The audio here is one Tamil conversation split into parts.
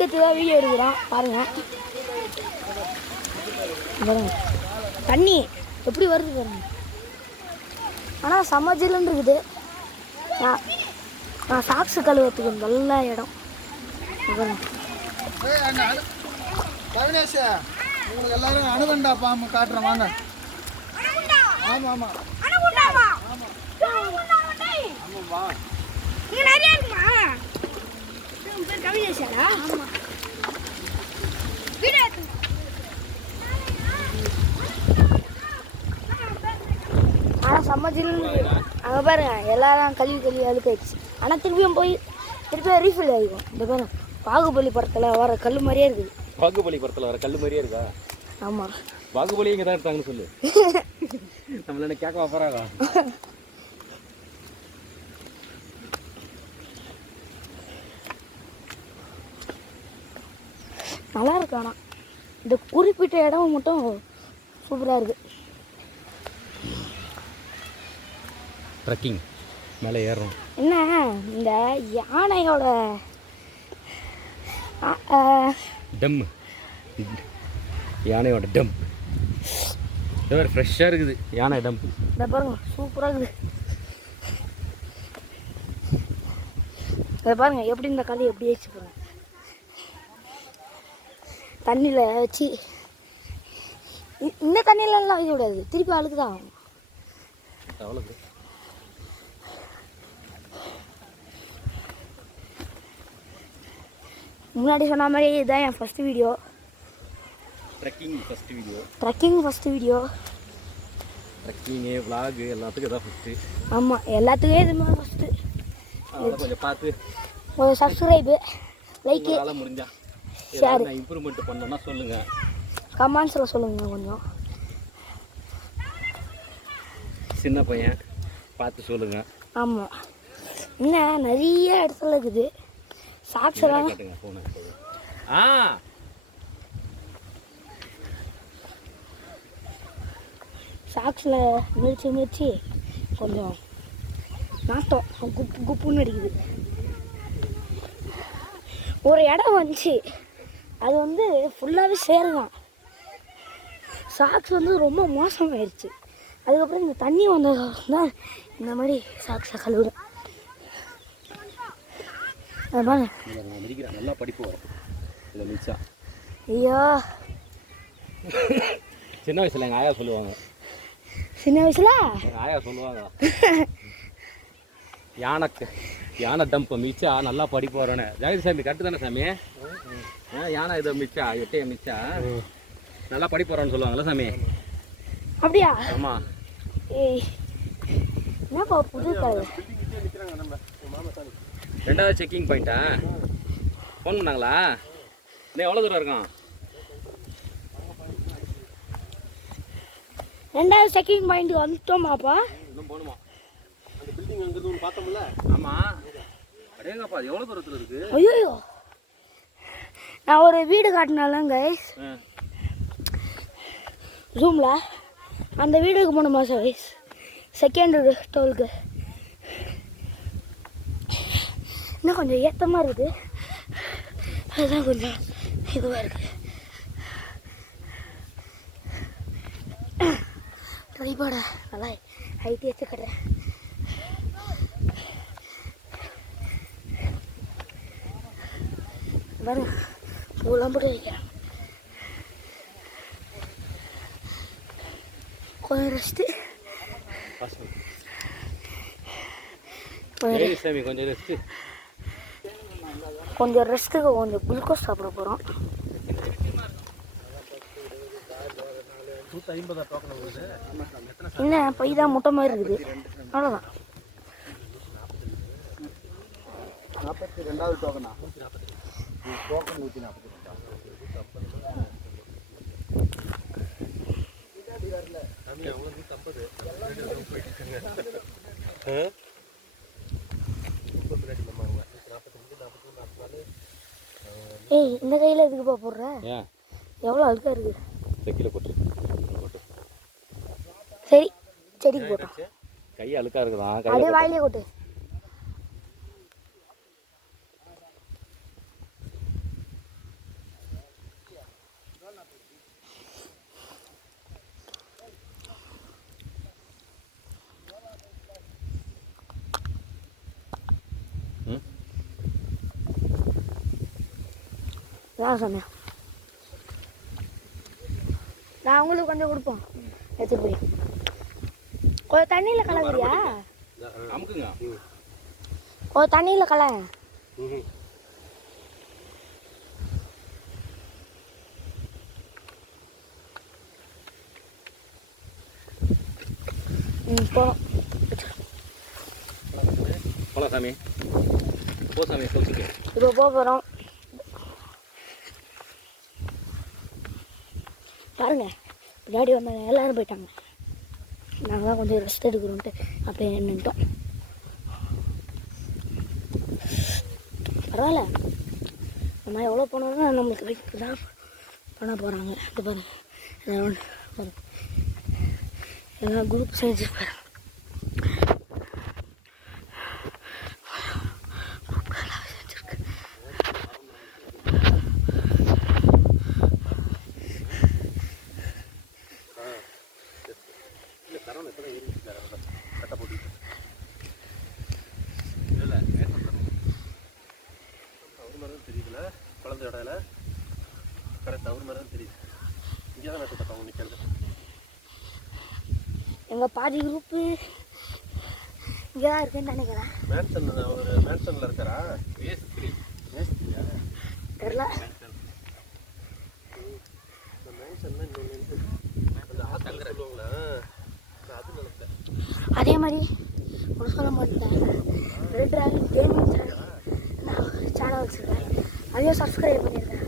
குளிக்கிறதுக்காக வீடியோ எடுக்கிறோம் பாருங்கள். தண்ணி எப்படி வருது பாருங்க. ஆனால் சமஜில்னு இருக்குது. நான் சாக்ஸு கழுவுறதுக்கு நல்ல இடம். உங்களுக்கு எல்லாரும் அணுகண்டா பாம்பு காட்டுறேன் வாங்க. ஆமாம் ஆமாம் ஆனால் சம்மஜில் அங்கே பாருங்க எல்லாரும் கழுவி அழுக்காயிடுச்சு. ஆனால் திருப்பியும் ரீஃபில் ஆகிக்கும். இந்த பாருங்க பாகுபலி படத்தில் வர கல் மாதிரியே இருக்குது. பாகுபலி படத்தில் வர கல் மாதிரியே இருக்கா? ஆமாம், பாகுபலி இங்கே தான் எடுத்தாங்கன்னு சொல்லு. நம்மள என்ன கேட்க போகிறாங்க? நல்லா இருக்கு. ஆனால் இந்த குறிப்பிட்ட இடம் மட்டும் சூப்பராக இருக்குது. ட்ரக்கிங் மேலே ஏறுறோம். என்ன இந்த யானையோட டம், யானையோட டம் வேறு ஃப்ரெஷ்ஷாக இருக்குது. யானை டம் இந்த பாருங்க சூப்பராக இருக்குது. இதை பாருங்க எப்படி இந்த களி எப்படி வச்சு போகிறேன் தண்ணியில் வச்சு. இந்த தண்ணியிலலாம் வைக்க கூடாது, திருப்பி அழுக்கு தான் ஆகும். அவ்வளோக்கு முன்னாடி சொன்ன மாதிரி இதுதான் என் first video. Trekking first video. ட்ரக்கிங்கு விலாகு எல்லாத்துக்கும் இதான் ஃபஸ்ட்டு. ஆமாம், எல்லாத்துக்கும் இது மாதிரி ஃபஸ்ட்டு. கொஞ்சம் பார்த்து ஒரு சப்ஸ்கிரைபு, லைக்கு, முடிஞ்சா ஷேர், இம்ப்ரூவ்மெண்ட் பண்ணோன்னா சொல்லுங்கள், கமெண்ட்ஸில் சொல்லுங்கள். கொஞ்சம் சின்ன பையன் பார்த்து சொல்லுங்கள். ஆமாம், இன்னும் நிறைய இடத்துல இருக்குது. சாக்ஸ் எல்லாம் சாக்ஸில் மிதிச்சு கொஞ்சம் நாட்டம் குப்புன்னு அடிக்குது. ஒரு இடம் வந்துச்சு, அது வந்து ஃபுல்லாகவே சேருதான். சாக்ஸ் வந்து ரொம்ப மோசமாயிடுச்சு. அதுக்கப்புறம் இந்த தண்ணி வந்ததான் இந்த மாதிரி சாக்ஸை கழுவுறேன். நல்லா படிப்பு வரும் இதில் மிச்சா. ஐயோ, சின்ன வயசில் எங்கள் ஆயா சொல்லுவாங்க. சின்ன வயசுல எங்கள் ஆயா சொல்லுவாங்க, யானை டம்ப் மிச்சா நல்லா படிப்பு வரேன்னு. ஜெகதி சாமி கரெக்டு தானே சாமி? யானை இதை மிச்சா எட்டையை மிச்சா நல்லா படிப்பு வரேன்னு சொல்லுவாங்கல்ல சாமி? அப்படியா? ஆமாம். ஏய், என்னப்பா புது கதை? ரெண்டாவது செக்கிங் பாயிண்ட்டா? ஃபோன் பண்ணாங்களா? இன்னும் எவ்வளோ தூரம் இருக்கும்? ரெண்டாவது செக்கிங் பாயிண்ட்டுக்கு வந்துட்டோமாப்பா? இன்னும் போகணுமா? அந்த பில்டிங் அங்கிருந்து ஒன்று பார்த்தோம்ல? ஆமாம். அடேங்கப்பா, எவ்வளோ தூரத்தில் இருக்குது? ஐயோ, நான் ஒரு வீடு காட்டினாலும் கைஸ் ஜூமில் அந்த வீடுக்கு போகணுமா கைஸ்? செகண்ட் டோலுக்கு இன்னும் கொஞ்சம் ஏற்றமாக இருக்குது. அதுதான் கொஞ்சம் இதுவாக இருக்குது. ட்ரைபாட நல்லா ஹைட் ஏற்று கட்டுறேன். பாருங்க பூலாம் போட்டு வைக்கிறேன். கொஞ்சம் ரெஸ்ட்டு, கொஞ்சம் ரெஸ்ட்டுக்கு கொஞ்சம் குளுக்கோஸ் சாப்பிட போகிறோம். என்ன பை தான் முட்டை மாதிரி இருக்குது, அவ்வளோதான். 42வது டோக்கனா? டோக்கன் 140. ஏய், இந்த கையில் எதுக்குப்பா போடுற? எவ்வளோ அழுக்கா இருக்குது. செக்கில் போட்டு சரி, செடிக்கு போட்டோம். கை அழுக்கா இருக்குதா? அப்படியே வாயிலே கொட்டு. அதான் சொன்னேன். நான் உங்களுக்கு கொஞ்சம் கொடுப்போம், எடுத்துட்டு போய் கொஞ்சம் தண்ணியில் கலக்குறியா? அமுக்குங்க. கொஞ்சம் தண்ணியில் கல. போகலாம். போகலாம் சாமி. போ சாமி, போச்சுட்டு இப்போ போக போகிறோம். பாருங்க, பின்னாடி வந்தாங்க, எல்லோரும் போயிட்டாங்க. நாங்கள் தான் கொஞ்சம் ரெஸ்ட் எடுக்கிறோன்ட்டு அப்படியே நின்றுட்டோம். பரவாயில்ல, நம்ம எவ்வளோ போனோம்னா நம்மளுக்கு வெயிட் தான் பண்ண போகிறாங்க. இது பாருங்க, எல்லாம் குரூப் செஞ்சு பாருங்க. குழந்தை இடையில கரெக்டாக ஒரு மாதிரி தான் தெரியுது. இங்கே தான் நட்டு தப்பாங்க நிற்கிறது. எங்கள் பாதி குரூப்பு இங்கே தான் இருக்குன்னு நினைக்கிறேன். மேன்சன் ஒரு மேன்சனில் இருக்கிறா. தெரியல. அதே மாதிரி ஒரு சொல்ல மாட்டேன், ரெட் டிராகன் கேமிங் சேனல் வச்சுருக்கேன், அதையும் சப்ஸ்கிரைப் பண்ணியிருக்கேன்.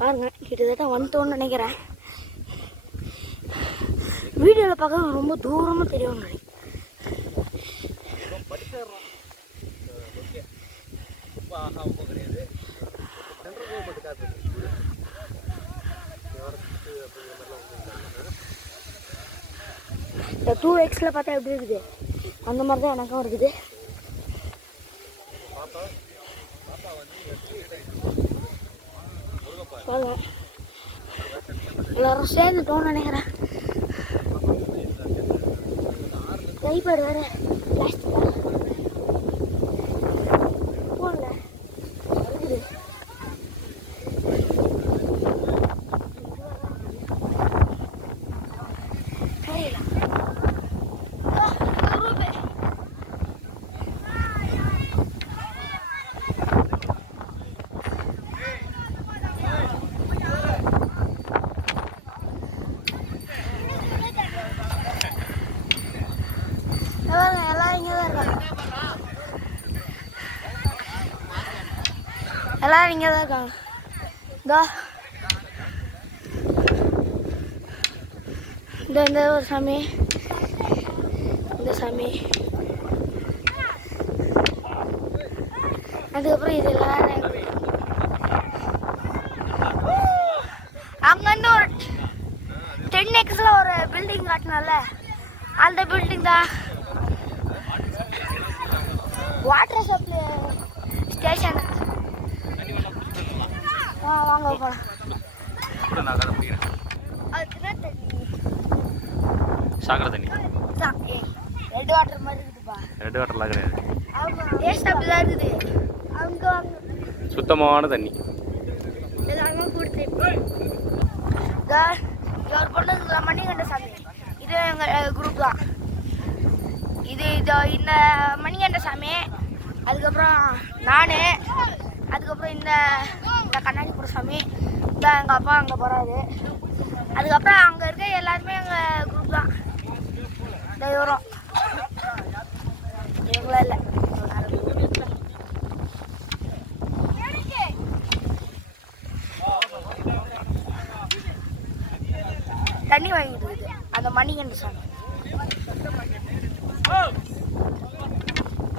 பாருங்க, கிட்டத்தட்ட வந்துட்டோன்னு நினைக்கிறேன். வீடியோவில் பார்க்க ரொம்ப தூரமாக தெரியும். இந்த 2Xல பார்த்தா எப்படி இருக்குது, அந்த மாதிரி தான் எனக்கும் இருக்குது. எல்லாரும் சேர்ந்துட்டோம்னு நினைக்கிறேன். கைப்பாடு வேற போகல இருக்குது. எல்லாரும் இங்கே தான் இருக்காங்க. இந்த ஒரு சாமி, இந்த சாமி, அதுக்கப்புறம் இது எல்லாரும் அங்கேருந்து ஒரு 10Xல ஒரு பில்டிங் காட்டினால அந்த பில்டிங் தான் வாட்டர் சப்ளை ஸ்டேஷன். வாங்க போகலாம். சாக்கடை தண்ணி, ரெட் வாட்டர் மாதிரி இருக்குதுப்பா. ரெட் வாட்டர்லாம் கிடையாது, டேஸ்ட் அப்படிதான் இருக்குது. அவங்க சுத்தமான தண்ணி. எல்லாருமே கொடுத்து ஒரு பொண்ணு மணிகண்ட சாமி, இது எங்கள் குரூப் தான். இது இந்த மணிகண்ட சாமி, அதுக்கப்புறம் நான், அதுக்கப்புறம் இந்த கண்ணாடி கூட சாமி, இந்த எங்கள் அப்பா அங்கே போகிறாரு. அதுக்கப்புறம் அங்கே இருக்க எல்லாருமே எங்கள் குரூப் தான். இந்த வரும் இவங்களா இல்லை, தண்ணி வாங்கிட்டு இருக்குது அந்த மணிகண்ட சாமி.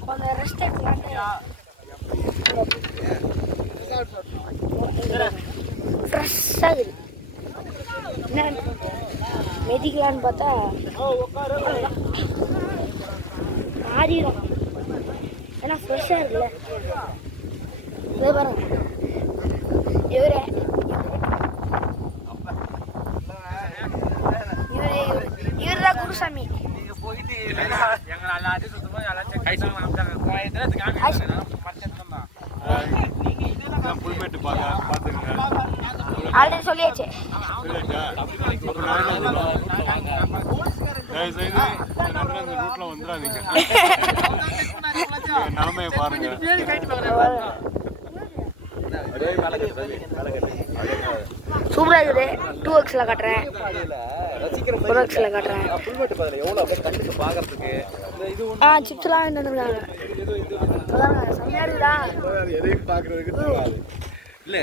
கொஞ்சம் ரெஸ்ட் எடுக்கலான்ட்டு ஃப்ரெஷ்ஷாக இருக்குது. என்ன மெதிக்கலான்னு பார்த்தா ஆடிடும், ஏன்னா ஃப்ரெஷ்ஷாக இருக்குல்ல. இதே பாருங்க, இவர் தான் குருசாமி. புல்மேட்டு பார்த்துங்க. ஆல்ரெடி சொல்லியாச்சு. தயவுசெய்து அந்த ரூட்ல வந்துடாதீங்க. நிலைமையை பாருங்க. சூப்பரா இருக்குது. 2xல காட்டுறேன், 4xல காட்டுறேன். புல்மேட்டு பதில் எவ்வளோ அப்படியே கண்ணுக்கு பார்க்கறதுக்கு சிப்ஸ்லாம் வந்துருக்காங்க. செம்மையா இருக்குதா? எதையும் பார்க்கறதுக்கு இல்லை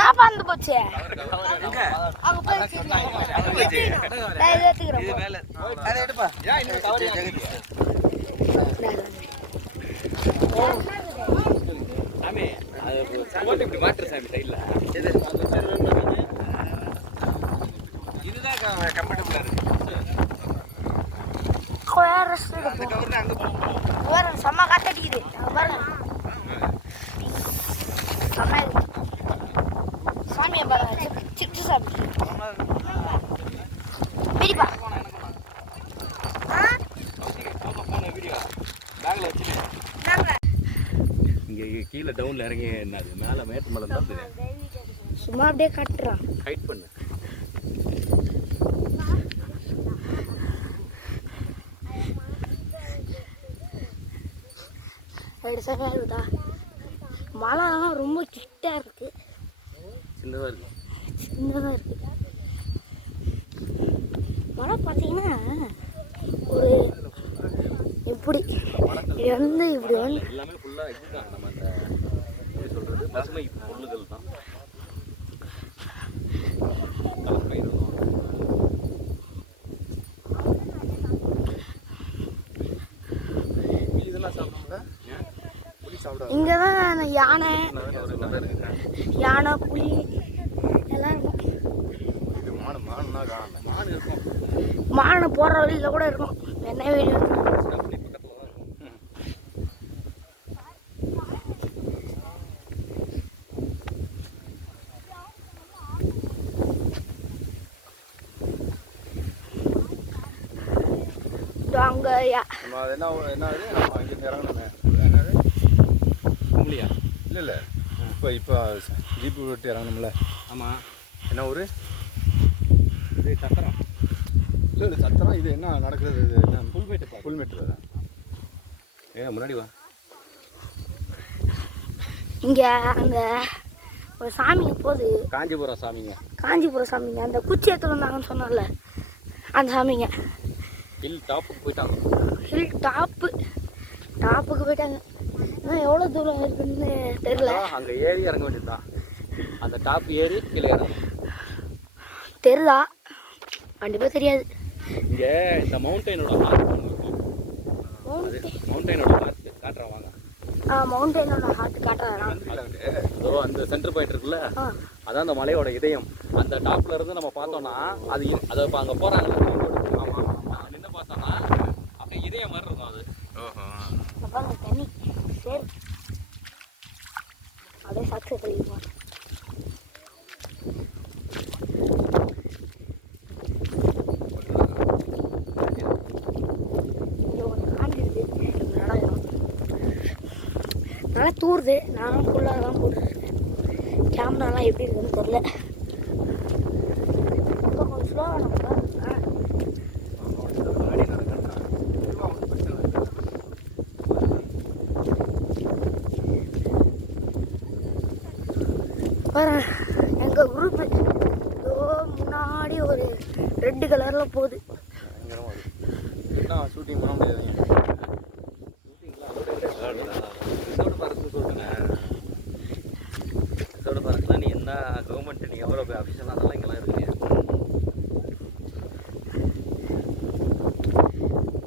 நான் பறந்து போச்சு. அங்க போய் வச்சுக்கிறேன். நான் இதை எடுத்துக்கிறேன். சாமி அது போட்டு இப்படி மாட்டுற சாமி சைடில் இதுதான் கம்ஃபர்டபுளாக இருக்கு. வேற செம்ம காத்தடிக்குது. பாருங்க செம்ம இருக்கு. சாமியை பாருங்க. சிப்ஸ் சாமி பிடிப்பா. இங்கே கீழே டவுனில் இறங்கி என்னது மேலே மேட்டு மலை தான் சும்மா அப்படியே காட்டுறான். ஹைட் பண்ணு. சரியா இருக்குதா? மலைலாம் ரொம்ப கிட்டா இருக்கு. சின்னதாக இருக்கு. சின்னதாக இருக்கு. மலை பார்த்தீங்கன்னா ஒரு எப்படி இது வந்து இப்படி வந்து எல்லாமே ஃபுல்லாக இதுதான் நம்ம அந்த எப்படி சொல்கிறது பசுமை பொருள்கள் தான். இதெல்லாம் சாப்பிடுங்க. புளி சாப்பிடுவாங்க. இங்கே தான் யானை புலி எல்லாம் இருக்கும். இது மானுன்னா காணல. மான் இருக்கும். மானை போடுற வழியில் கூட இருக்கும். என்ன வீடியோ அங்கே நம்ம அது என்ன ஆகுது? நம்ம அங்கேருந்து இறங்கணுமே. என்னது கும்பலியா? இல்லை இப்போ ஜீப்பு விட்டு இறங்கணும்ல. ஆமாம். என்ன ஊர் இது சத்திரம். இல்லை சத்திரம். இது என்ன நடக்கிறது? இது என்ன புல்மேட்டு புல்மேட்டு தான். ஏன் முன்னாடி வா. இங்கே அந்த ஒரு சாமிங்க போகுது. காஞ்சிபுரம் சாமிங்க. காஞ்சிபுரம் சாமிங்க. அந்த குச்சி எடுத்து வந்தாங்கன்னு சொன்னார்ல அந்த சாமிங்க. ஹில் டாப்புக்கு போயிட்டாங்க. ஹில் டாப்புக்கு போயிட்டாங்க. ஆனால் எவ்வளோ தூரம் இருக்குன்னு தெரியல. அங்கே ஏறி இறங்க வேண்டியதுதான். அந்த டாப் ஏறி கீழே இறங்கும். தெரியுதா? கண்டிப்பாக தெரியாது. இங்கே இந்த மவுண்டெயினோட ஹார்ட் இருக்கும். மவுண்டெயினோட ஹார்ட் காட்டுறேன் வாங்க. மவுண்டெயினோட ஹார்ட் காட்டுறேன். அதோ அந்த சென்டர் பாயிண்ட் இருக்குல்ல, அதான் அந்த மலையோட இதயம். அந்த டாப்ல இருந்து நம்ம பார்த்தோம்னா அது அதை இப்போ அங்கே போகிறாங்க. நின்று பார்த்தோம்னா அப்படியே இதயம் மாதிரி இருக்கும் அது. தண்ணி சரி அப்படியே சாட்சி கழிவுமா. நல்லா தூருது. நானும் ஃபுல்லாக தான் போட்டுருக்கேன். கேமராலாம் எப்படி இருக்குன்னு தெரில. இப்போ கொஞ்சம் ஸ்லோவாக நம்ம பாரு. எங்கள் குரூப்பு முன்னாடி ஒரு ரெட்டு கலரில் போகுது. ஷூட்டிங் பண்ண முடியாதுங்க. ரிசோர்ட் பார்க்கலாம். நீ என்ன கவர்மெண்ட் நீ எவ்வளோ அஃபிஷியலாக அதெல்லாம் இங்கெல்லாம் இருக்கு.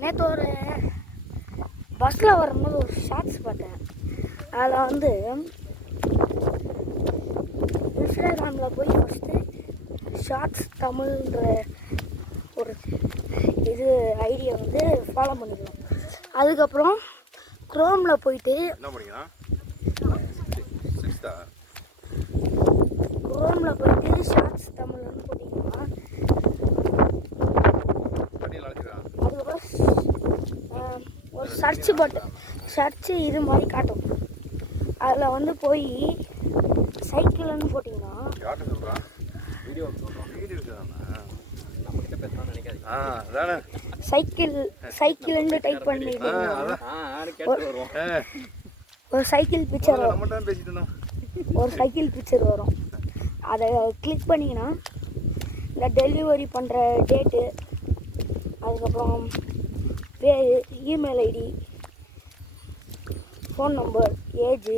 நேற்று ஒரு பஸ்ஸில் வரும்போது ஒரு ஷார்ட்ஸ் பார்த்தேன். அதில் வந்து இன்ஸ்டாகிராமில் போய் ஃபஸ்ட்டு ஷார்ட்ஸ் தமிழ்ன்ற ஒரு இது ஐடியை வந்து ஃபாலோ பண்ணிக்கலாம். அதுக்கப்புறம் க்ரோமில் போயிட்டு க்ரோமில் போயிட்டு ஷார்ட்ஸ் தமிழ்னு போட்டிங்கன்னா சர்ச்சு இது மாதிரி காட்டும். அதில் வந்து போய் சைக்கிள்னு போட்டிங்கன்னா சைக்கிள்னு டைப் பண்ணிட்டீங்கன்னா ஒரு சைக்கிள் பிக்சர் வரும். ஒரு சைக்கிள் பிக்சர் வரும். அதை கிளிக் பண்ணிங்கன்னா இந்த டெலிவரி பண்ணுற டேட்டு, அதுக்கப்புறம் பேர், email ID, phone number, age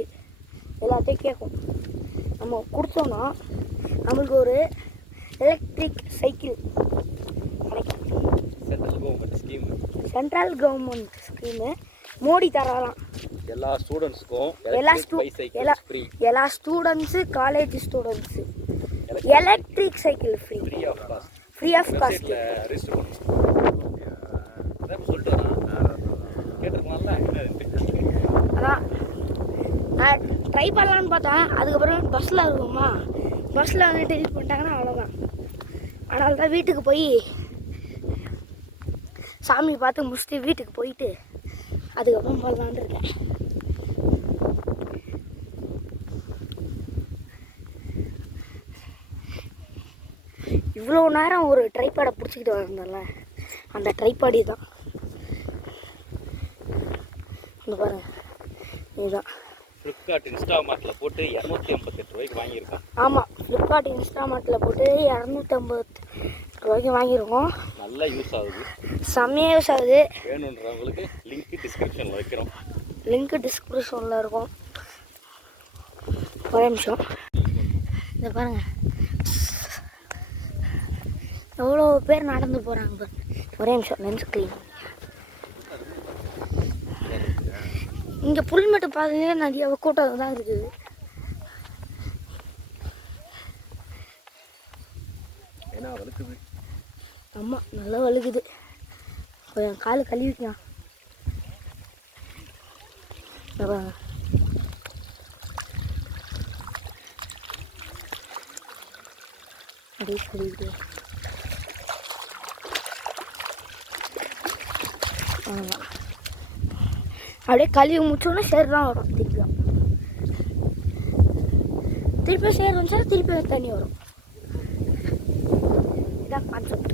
எல்லாத்தையும் கேட்கும். நம்ம கொடுத்தோன்னா நம்மளுக்கு ஒரு எலக்ட்ரிக் சைக்கிள் கிடைக்கும். சென்ட்ரல் கவர்மெண்ட் ஸ்கீமு மோடி தரலாம். எல்லா ஸ்டூடெண்ட்ஸுக்கும் எல்லா students, college students electric cycle free of cost. அதான் நான் ட்ரை பண்ணலான்னு பார்த்தேன். அதுக்கப்புறம் பஸ்ஸில் இருக்குமா, பஸ்ஸில் வந்து டெலிட் பண்ணிட்டாங்கன்னா அவ்வளோதான். அதனால தான் வீட்டுக்கு போய் சாமி பார்த்து முடிச்சுட்டு வீட்டுக்கு போயிட்டு அதுக்கப்புறம் பண்ணலான்னு இருக்கேன். இவ்வளோ நேரம் ஒரு ட்ரைபேடை பிடிச்சிக்கிட்டு வந்தேன்ல, அந்த ட்ரைபாடி தான். இந்த பாருங்க, இதுதான். ஃப்ளிப்கார்ட் இன்ஸ்டாமார்ட்டில் போட்டு 258 ரூபாய்க்கு வாங்கியிருக்கோம். ஆமாம், ஃப்ளிப்கார்ட் இன்ஸ்டாமார்ட்டில் போட்டு 250 ரூபாய்க்கு வாங்கியிருக்கோம். நல்லா யூஸ் ஆகுது, செம்மையாக யூஸ் ஆகுது. வேணுன்றவங்களுக்கு லிங்க் டிஸ்கிரிப்ஷனில் வைக்கிறோம். லிங்க் டிஸ்கிரிப்ஷனில் இருக்கும். ஒரே நிமிஷம், இந்த பாருங்கள் எவ்வளோ பேர் நடந்து போகிறாங்க பாருங்க. ஒரே நிமிஷம், லென்ஸ் க்ளீன். இங்கே புல்மேட்டு பார்த்தீங்கன்னா நிறைய கூட்டம் தான் இருக்குது. ஏன்னா வலுக்குது. ஆமாம், நல்லா வலுக்குது. கொஞ்சம் கால் கழுவிக்கலாம். அப்படியே கழுவிட்டு ஆமாம், அப்படியே கழுவி முடிச்சோன்னா சேர் தான் வரும். திருப்பி சேர் வந்துச்சா திருப்பி தண்ணி வரும். இதான் கான்செப்ட்.